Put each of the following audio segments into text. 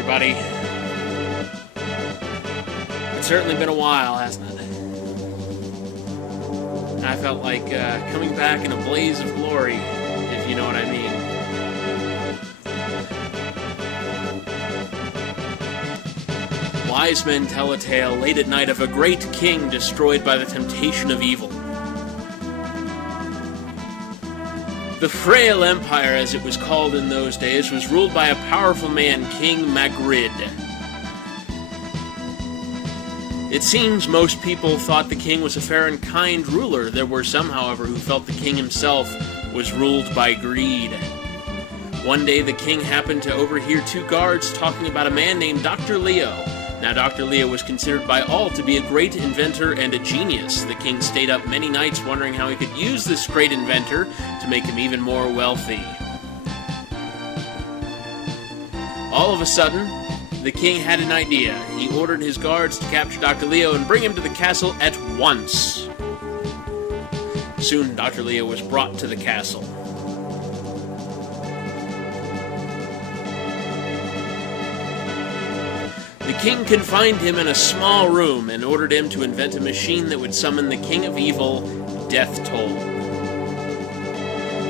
everybody. It's certainly been a while, hasn't it? I felt like coming back in a blaze of glory, if you know what I mean. Wise men tell a tale late at night of a great king destroyed by the temptation of evil. The frail empire, as it was called in those days, was ruled by a powerful man, King Magritte. It seems most people thought the king was a fair and kind ruler. There were some, however, who felt the king himself was ruled by greed. One day the king happened to overhear two guards talking about a man named Dr. Leo. Now, Dr. Leo was considered by all to be a great inventor and a genius. The king stayed up many nights wondering how he could use this great inventor to make him even more wealthy. All of a sudden, the king had an idea. He ordered his guards to capture Dr. Leo and bring him to the castle at once. Soon, Dr. Leo was brought to the castle. The king confined him in a small room and ordered him to invent a machine that would summon the king of evil, Death Toll.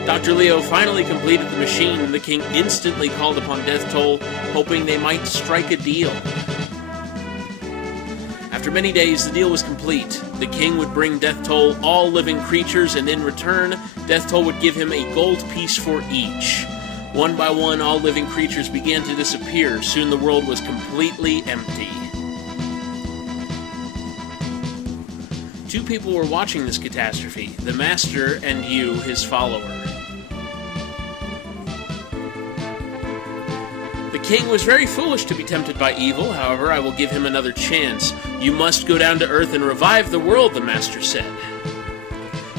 Dr. Leo finally completed the machine, and the king instantly called upon Death Toll, hoping they might strike a deal. After many days, the deal was complete. The king would bring Death Toll all living creatures, and in return, Death Toll would give him a gold piece for each. One by one, all living creatures began to disappear. Soon the world was completely empty. Two people were watching this catastrophe, the master and you, his follower. The king was very foolish to be tempted by evil. However, I will give him another chance. You must go down to earth and revive the world, the master said.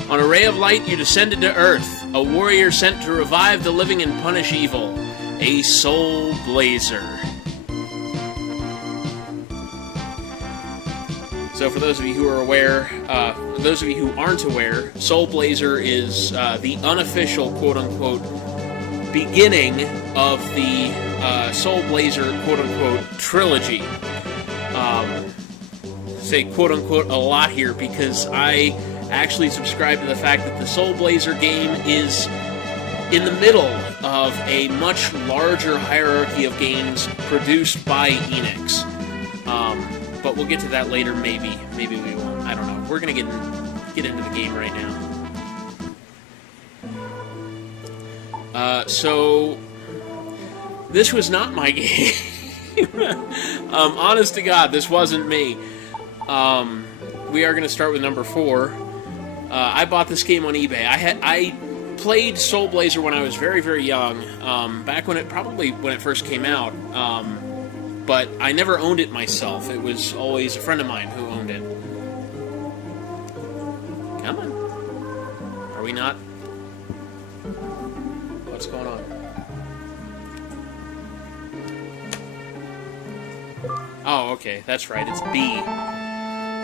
On a ray of light, you descended to earth, a warrior sent to revive the living and punish evil, a Soul Blazer. So for those of you who are aware, those of you who aren't aware, Soul Blazer is the unofficial, quote-unquote, beginning of the Soul Blazer, quote-unquote, trilogy. Say quote-unquote a lot here because I actually subscribe to the fact that the Soul Blazer game is in the middle of a much larger hierarchy of games produced by Enix. But we'll get to that later, maybe. Maybe we won't. I don't know. We're going to get into the game right now. So, this was not my game. Honest to God, this wasn't me. We are going to start with number 4. I bought this game on eBay. I played Soul Blazer when I was very, very young, back when it first came out, but I never owned it myself. It was always a friend of mine who owned it. Come on. Are we not? What's going on? Oh, okay, that's right, it's B.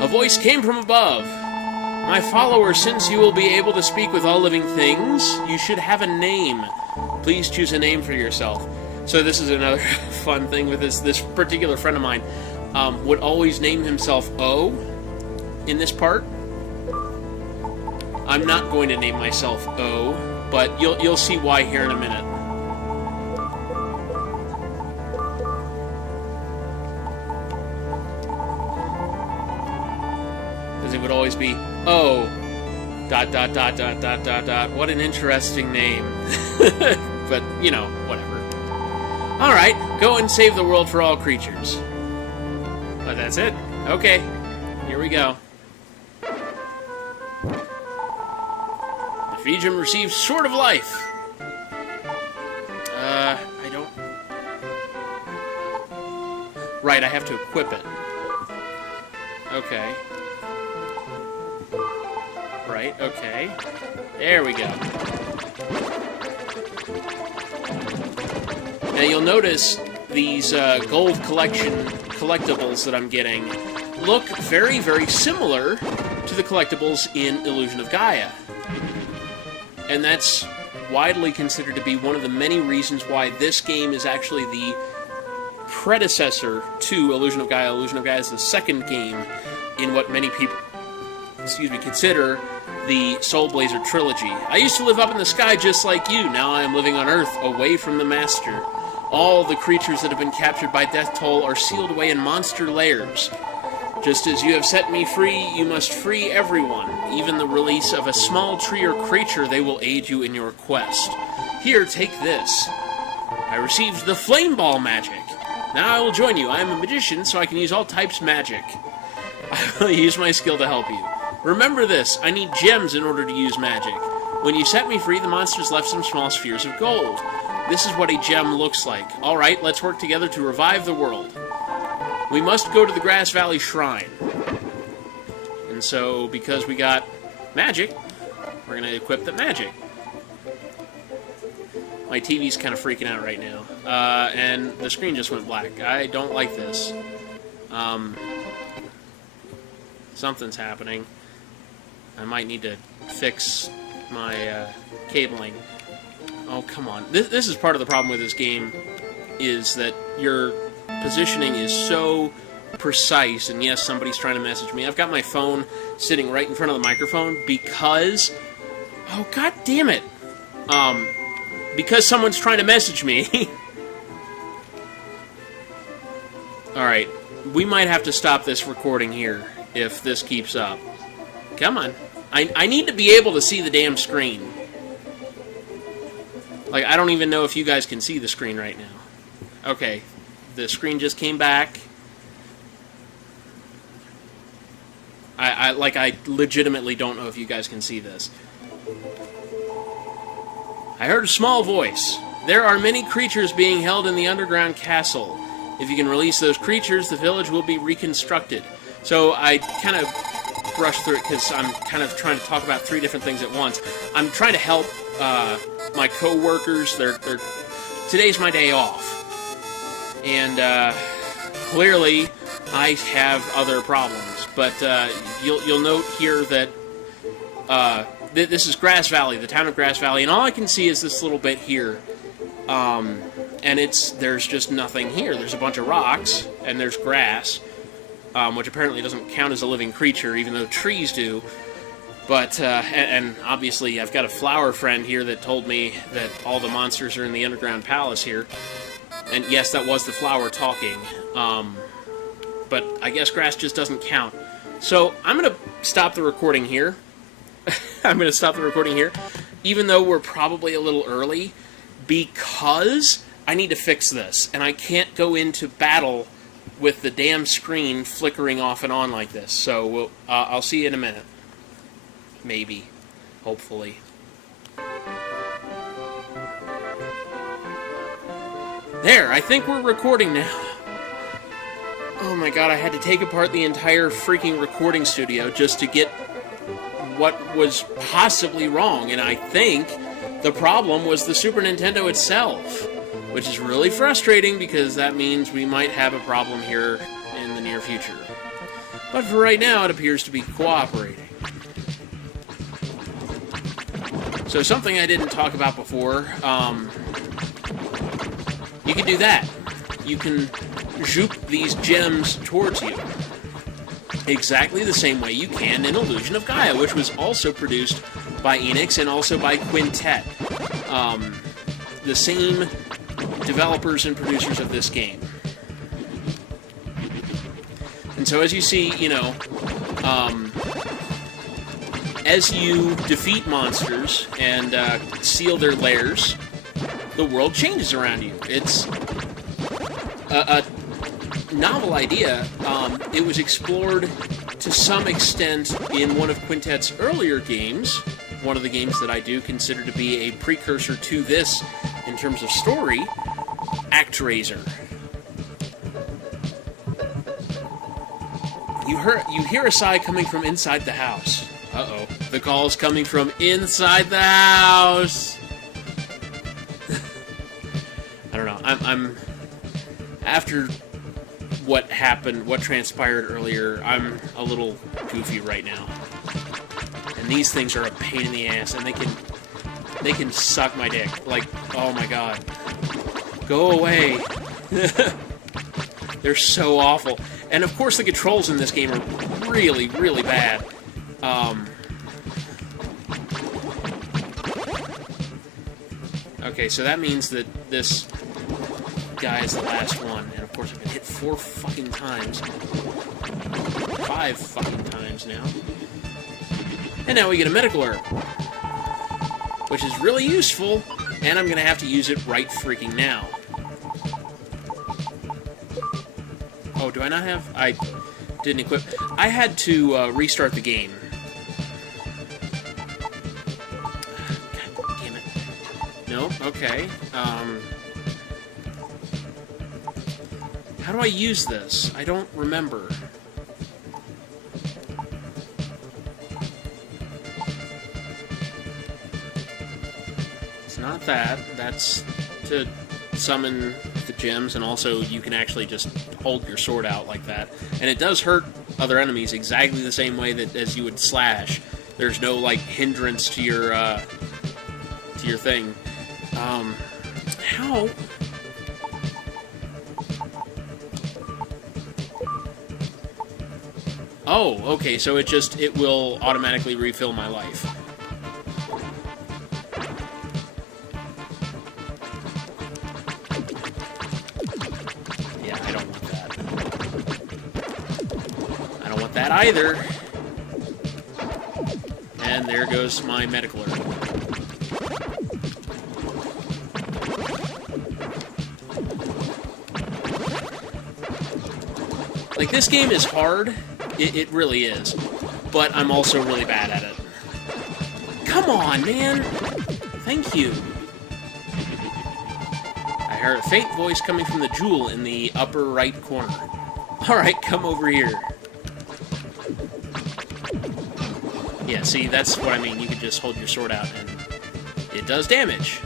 A voice came from above. My follower, since you will be able to speak with all living things, you should have a name. Please choose a name for yourself. So this is another fun thing with this particular friend of mine. Would always name himself O in this part. I'm not going to name myself O, but you'll see why here in a minute. Because it would always be O, ... What an interesting name. But, you know, whatever. Alright, go and save the world for all creatures. But that's it. Okay, here we go. Ephesium receives Sword of Life. I don't... Right, I have to equip it. Okay. Right, okay. There we go. Now you'll notice these gold collectibles that I'm getting look very, very similar to the collectibles in Illusion of Gaia. And that's widely considered to be one of the many reasons why this game is actually the predecessor to Illusion of Gaia. Illusion of Gaia is the second game in what many people, consider the Soul Blazer trilogy. I used to live up in the sky just like you. Now I am living on Earth, away from the Master. All the creatures that have been captured by Death Toll are sealed away in monster lairs. Just as you have set me free, you must free everyone. Even the release of a small tree or creature, they will aid you in your quest. Here, take this. I received the Flame Ball magic. Now I will join you. I am a magician, so I can use all types magic. I will use my skill to help you. Remember this, I need gems in order to use magic. When you set me free, the monsters left some small spheres of gold. This is what a gem looks like. Alright, let's work together to revive the world. We must go to the Grass Valley Shrine. And so, because we got magic, we're going to equip the magic. My TV's kind of freaking out right now. And the screen just went black. I don't like this. Something's happening. I might need to fix my cabling. Oh, come on. This is part of the problem with this game, is that your positioning is so precise, and yes, somebody's trying to message me. I've got my phone sitting right in front of the microphone because... Oh, god damn it! Because someone's trying to message me. Alright, we might have to stop this recording here if this keeps up. Come on. I need to be able to see the damn screen. Like, I don't even know if you guys can see the screen right now. Okay, the screen just came back. I legitimately don't know if you guys can see this. I heard a small voice. There are many creatures being held in the underground castle. If you can release those creatures, the village will be reconstructed. So I kind of brushed through it because I'm kind of trying to talk about 3 different things at once. I'm trying to help my co-workers. Today's my day off. And clearly I have other problems. But you'll note here that this is Grass Valley, the town of Grass Valley, and all I can see is this little bit here. And there's just nothing here. There's a bunch of rocks, and there's grass, which apparently doesn't count as a living creature, even though trees do. But, and obviously I've got a flower friend here that told me that all the monsters are in the underground palace here. And yes, that was the flower talking. But I guess grass just doesn't count. So I'm going to stop the recording here. I'm going to stop the recording here, even though we're probably a little early, because I need to fix this, and I can't go into battle with the damn screen flickering off and on like this. So I'll see you in a minute. Maybe. Hopefully. There, I think we're recording now. Oh my god, I had to take apart the entire freaking recording studio just to get what was possibly wrong, and I think the problem was the Super Nintendo itself, which is really frustrating because that means we might have a problem here in the near future. But for right now, it appears to be cooperating. So something I didn't talk about before, you can do that. You can zoop these gems towards you. Exactly the same way you can in Illusion of Gaia, which was also produced by Enix and also by Quintet. The same developers and producers of this game. And so as you see, as you defeat monsters and seal their lairs, the world changes around you. It's a novel idea. It was explored to some extent in one of Quintet's earlier games, one of the games that I do consider to be a precursor to this in terms of story, ActRaiser. You hear a sigh coming from inside the house. Uh-oh. The call's coming from inside the house! I don't know. I'm after what happened, what transpired earlier, I'm a little goofy right now. And these things are a pain in the ass, and they can suck my dick. Like, oh my god. Go away. They're so awful. And of course the controls in this game are really, really bad. Okay, so that means that this guy is the last one. And of course I've been hit 4 fucking times. 5 fucking times now. And now we get a medical herb, which is really useful, and I'm going to have to use it right freaking now. Oh, do I not have... I didn't equip... I had to restart the game. God damn it. No? Okay. How do I use this? I don't remember. Not that. That's to summon the gems, and also you can actually just hold your sword out like that. And it does hurt other enemies exactly the same way that as you would slash. There's no, like, hindrance to your thing. How? Oh, okay, so it will automatically refill my life. That either. And there goes my medical herb. Like, this game is hard. It really is. But I'm also really bad at it. Come on, man! Thank you. I heard a faint voice coming from the jewel in the upper right corner. Alright, come over here. Yeah, see, that's what I mean. You can just hold your sword out, and it does damage.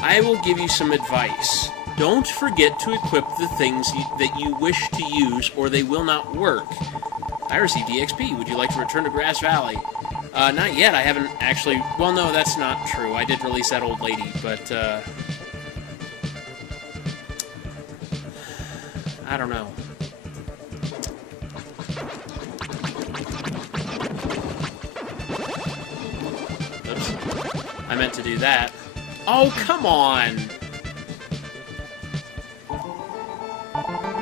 I will give you some advice. Don't forget to equip the things that you wish to use, or they will not work. I received EXP. Would you like to return to Grass Valley? Not yet. I haven't actually... Well, no, that's not true. I did release that old lady, but, I don't know. I meant to do that. Oh, come on!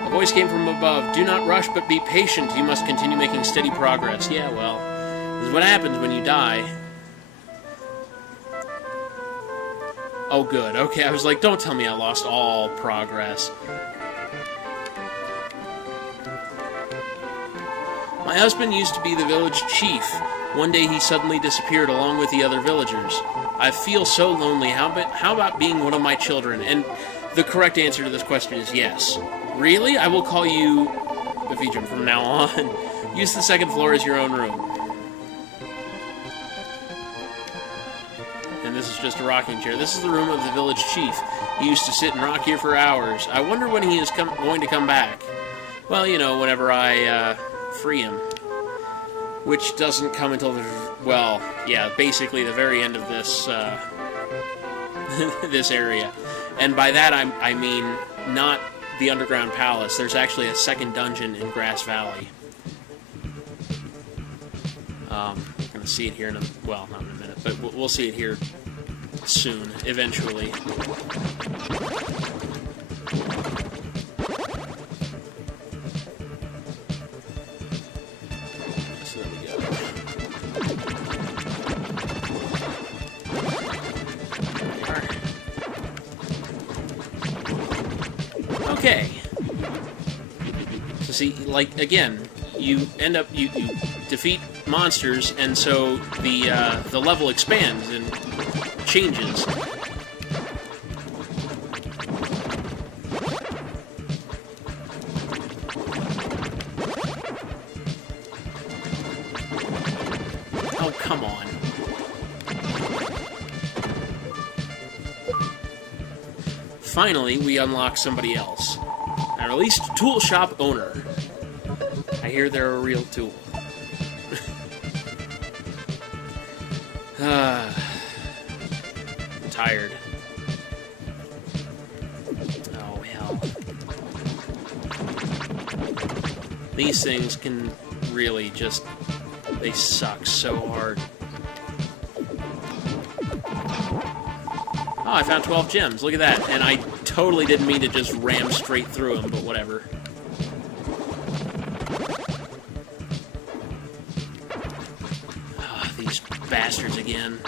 A voice came from above. Do not rush, but be patient. You must continue making steady progress. Yeah, well, this is what happens when you die. Oh, good. Okay, I was like, don't tell me I lost all progress. My husband used to be the village chief. One day he suddenly disappeared along with the other villagers. I feel so lonely. How about being one of my children? And the correct answer to this question is yes. Really? I will call you Ephedrine from now on. Use the second floor as your own room. And this is just a rocking chair. This is the room of the village chief. He used to sit and rock here for hours. I wonder when he is going to come back. Well, you know, whenever I free him. Which doesn't come until the... Well, yeah, basically the very end of this, this area. And by that, I mean not the underground palace. There's actually a second dungeon in Grass Valley. We're going to see it here in a... Well, not in a minute, but we'll see it here soon, eventually. Okay. So see, like, again, you end up, you defeat monsters, and so the level expands and changes. Oh, come on. Finally, we unlock somebody else. I released Tool Shop Owner. I hear they're a real tool. I'm tired. Oh, hell. These things can really just... they suck so hard. Oh, I found 12 gems. Look at that. And I totally didn't mean to just ram straight through them, but whatever. Oh, these bastards again.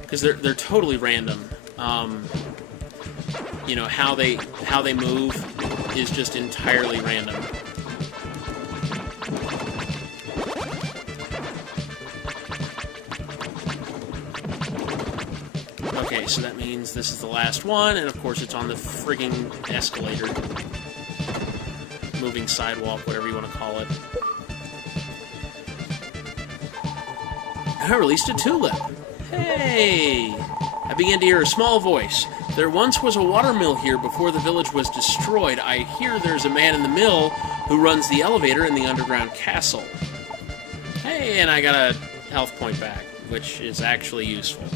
Because they're totally random. You know, how they move is just entirely random. Okay, so that means this is the last one, and of course it's on the frigging escalator. Moving sidewalk, whatever you want to call it. I released a tulip. Hey! I began to hear a small voice. There once was a watermill here before the village was destroyed. I hear there's a man in the mill who runs the elevator in the underground castle. Hey, and I got a health point back, which is actually useful.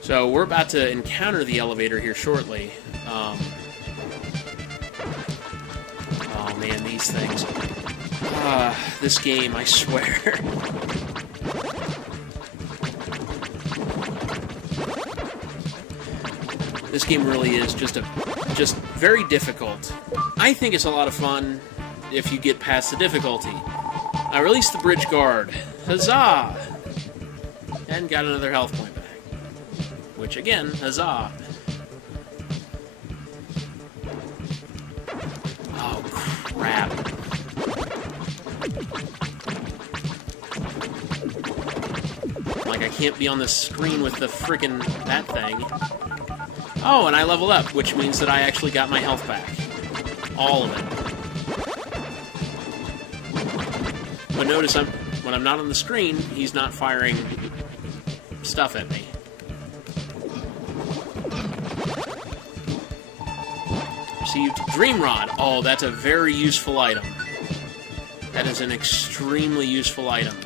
So we're about to encounter the elevator here shortly. Oh man, these things. This game, I swear. This game really is just very difficult. I think it's a lot of fun if you get past the difficulty. I released the bridge guard. Huzzah! And got another health point back. Which again, huzzah. Oh, crap. Like, I can't be on the screen with the frickin' that thing. Oh, and I leveled up, which means that I actually got my health back. All of it. But notice when I'm not on the screen, he's not firing stuff at me. Received Dream Rod. Oh, that's a very useful item. That is an extremely useful item.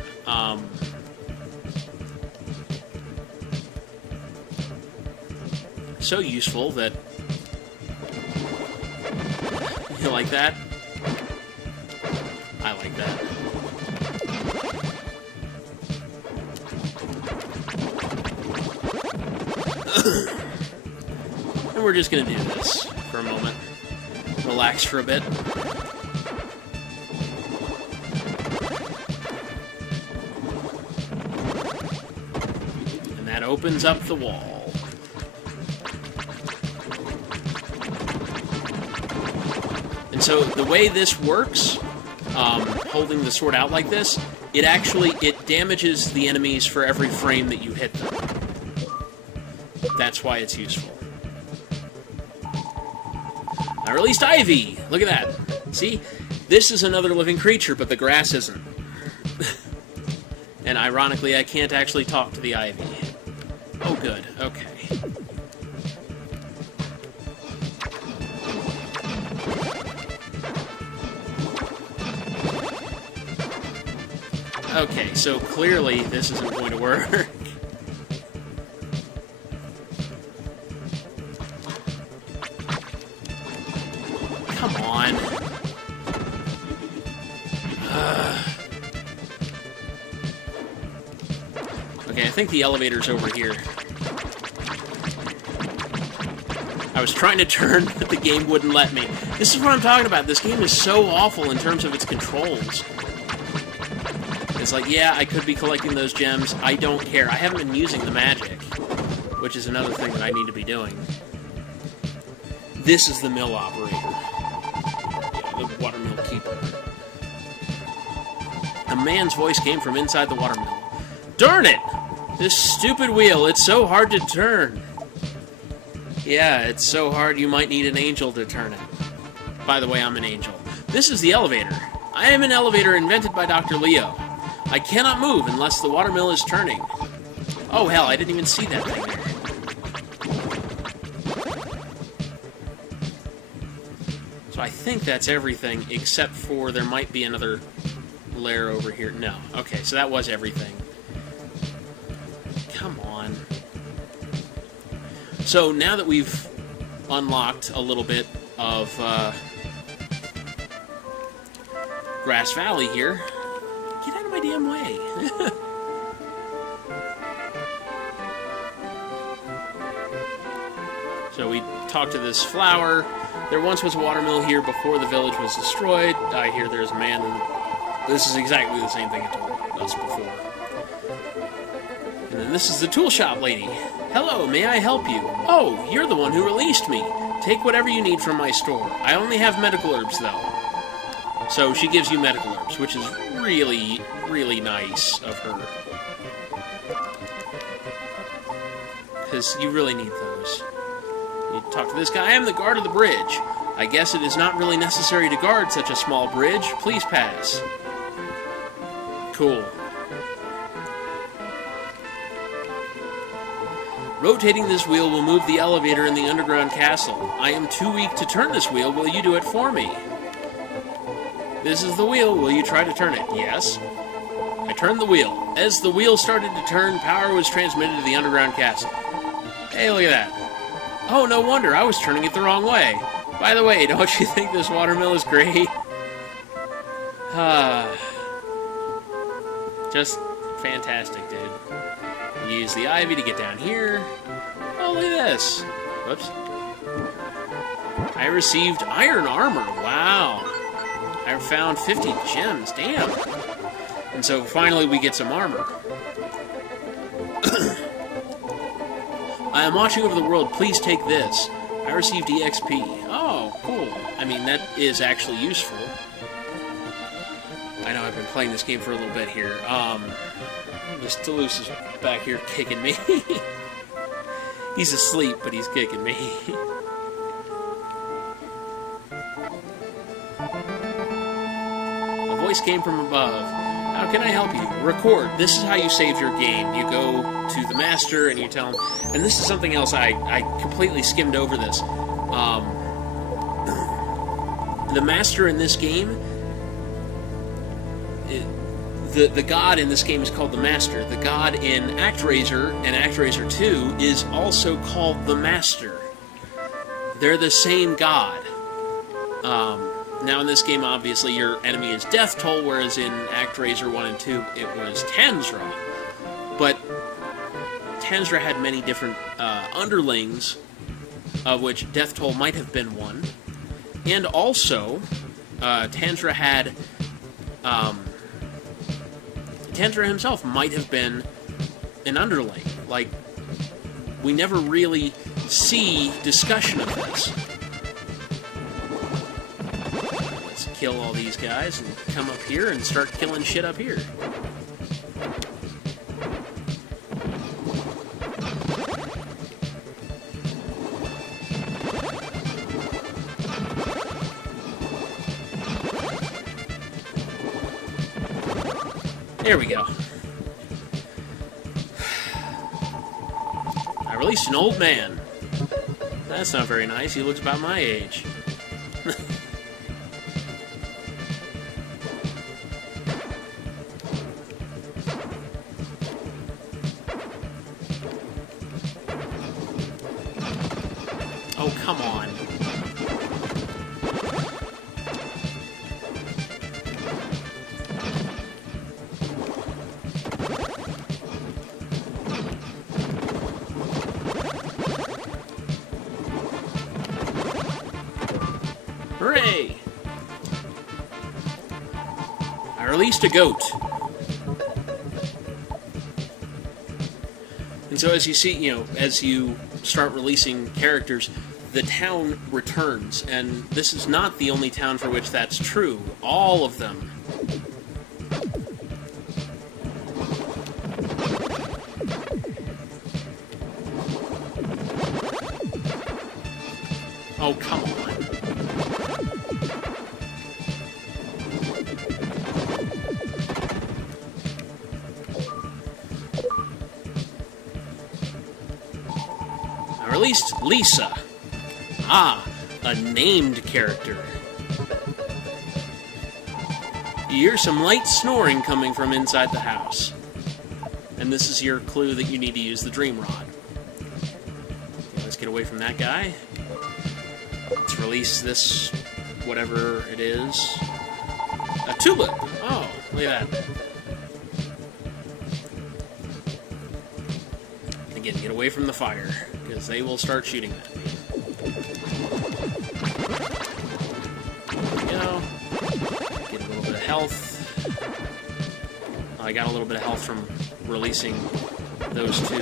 So useful that... You like that? I like that. And we're just gonna do this for a moment. Relax for a bit. And that opens up the wall. And so the way this works, holding the sword out like this, it damages the enemies for every frame that you hit them. That's why it's useful. I released Ivy! Look at that. See? This is another living creature, but the grass isn't. And ironically, I can't actually talk to the Ivy. Oh, good. Okay. Okay, so clearly this isn't going to work. Come on. Okay, I think the elevator's over here. I was trying to turn, but the game wouldn't let me. This is what I'm talking about. This game is so awful in terms of its controls. It's like, yeah, I could be collecting those gems. I don't care. I haven't been using the magic, which is another thing that I need to be doing. This is the mill operator. Yeah, the watermill keeper. A man's voice came from inside the watermill. Darn it! This stupid wheel, it's so hard to turn. Yeah, it's so hard you might need an angel to turn it. By the way, I'm an angel. This is the elevator. I am an elevator invented by Dr. Leo. I cannot move unless the watermill is turning. Oh, hell, I didn't even see that thing there. So I think that's everything, except for there might be another lair over here. No. Okay, so that was everything. Come on. So now that we've unlocked a little bit of Grass Valley here, get out of my damn way. So we talked to this flower. There once was a watermill here before the village was destroyed. I hear there's a man, and this is exactly the same thing it told us before. And then this is the tool shop lady. Hello, may I help you? Oh, you're the one who released me. Take whatever you need from my store. I only have medical herbs, though. So she gives you medical herbs, which is really, really nice of her. Because you really need those. You talk to this guy. I am the guard of the bridge. I guess it is not really necessary to guard such a small bridge. Please pass. Cool. Rotating this wheel will move the elevator in the underground castle. I am too weak to turn this wheel. Will you do it for me? This is the wheel. Will you try to turn it? Yes. I turned the wheel. As the wheel started to turn, power was transmitted to the underground castle. Hey, look at that. Oh, no wonder. I was turning it the wrong way. By the way, don't you think this watermill is great? Just fantastic, dude. Use the ivy to get down here. Oh, look at this. Whoops. I received iron armor. Wow. I found 50 gems. Damn. And so finally we get some armor. I am watching over the world. Please take this. I received EXP. Oh, cool. I mean, that is actually useful. I know I've been playing this game for a little bit here. This Toulouse is back here kicking me. He's asleep, but he's kicking me. A voice came from above. How can I help you? Record. This is how you save your game. You go to the master and you tell him. And this is something else. I completely skimmed over this. The master in this game, the god in this game is called the Master. The god in ActRaiser and ActRaiser 2 is also called the Master. They're the same god. Now in this game, obviously, your enemy is Death Toll, whereas in ActRaiser 1 and 2, it was Tanzra. But Tanzra had many different underlings, of which Death Toll might have been one. And also, Tanzra had... Tanzra himself might have been an underling. Like, we never really see discussion of this. Let's kill all these guys and come up here and start killing shit up here. There we go. I released an old man. That's not very nice. He looks about my age. Oh, come on. Hooray! I released a goat. And so as you see, as you start releasing characters, the town returns. And this is not the only town for which that's true. All of them. Oh, come on. I released Lisa. Ah, a named character. You hear some light snoring coming from inside the house. And this is your clue that you need to use the Dream Rod. Let's get away from that guy. Let's release this, whatever it is. A tulip! Oh, look at that. Again, get away from the fire, because they will start shooting at me. There we go. Get a little bit of health. I got a little bit of health from releasing those two,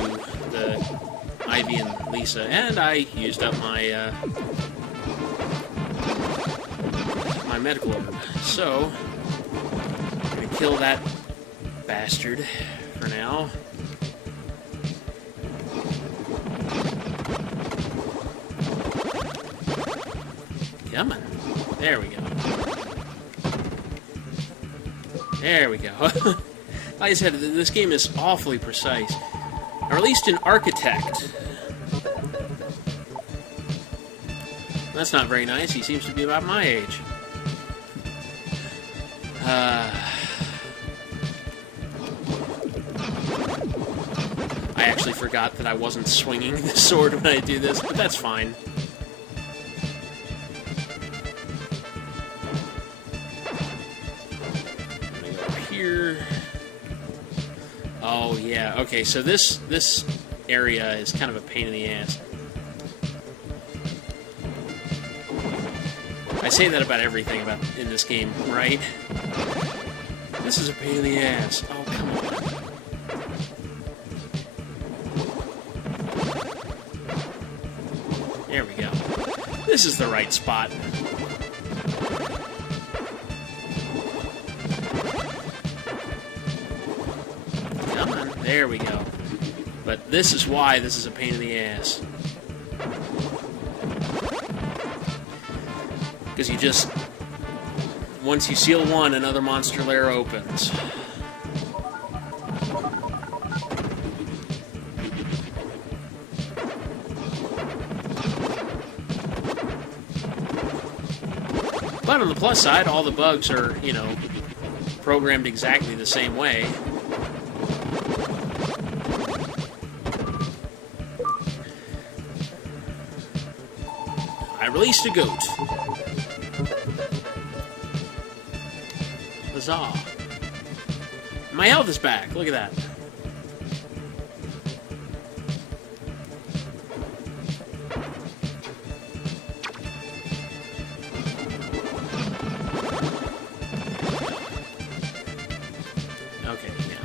the Ivy and Lisa, and I used up my my medical herb. So, I'm gonna kill that bastard for now. Come on. There we go. There we go. Like I said, this game is awfully precise. I released an Architect. That's not very nice. He seems to be about my age. I actually forgot that I wasn't swinging the sword when I do this, but that's fine. Here. Oh yeah, okay, so this area is kind of a pain in the ass. I say that about everything in this game, right? This is a pain in the ass. Oh, come on. There we go. This is the right spot. There we go. But this is why this is a pain in the ass. Because you just... once you seal one, another monster lair opens. But on the plus side, all the bugs are, you know, programmed exactly the same way. I released a goat. Huzzah. My health is back. Look at that. Okay, yeah.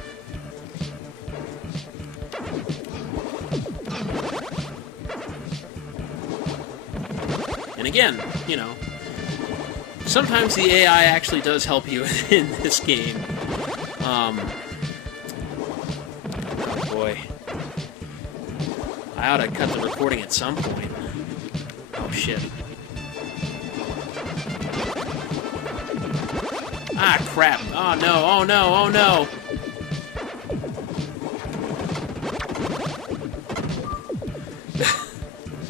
And again, you know, sometimes the AI actually does help you in this game. Oh boy. I ought to cut the recording at some point. Oh shit. Ah, crap. Oh no, oh no, oh no!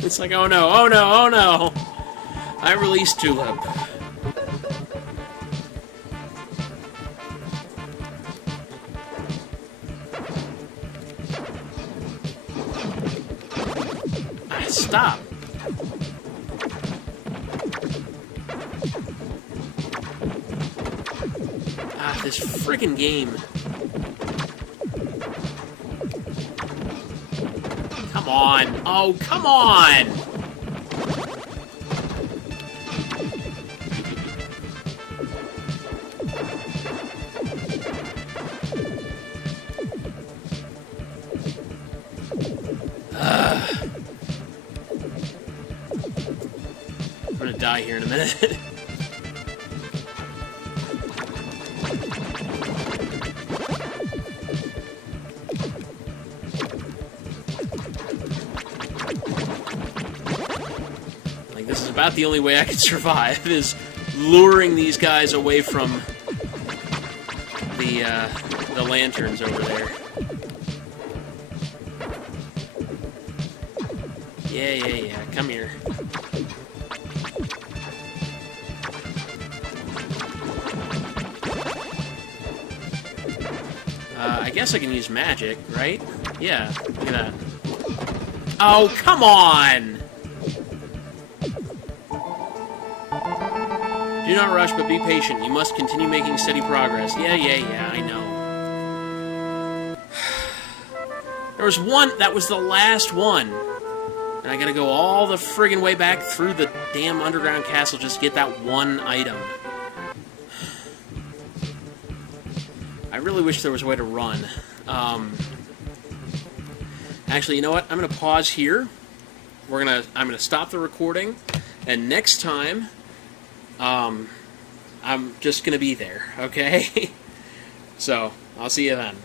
It's like, oh no, oh no, oh no! I released Tulip. Ah, stop! Ah, this friggin' game. Come on! Oh, come on! I'm gonna die here in a minute. Like, this is about the only way I can survive, is luring these guys away from the lanterns over there. Yeah, come here. I guess I can use magic, right? Yeah, look at that. Oh, come on! Do not rush, but be patient. You must continue making steady progress. Yeah, I know. There was one, that was the last one. And I gotta go all the friggin' way back through the damn underground castle just to get that one item. I really wish there was a way to run. Actually, you know what? I'm gonna pause here. I'm gonna stop the recording, and next time, I'm just gonna be there, okay? So, I'll see you then.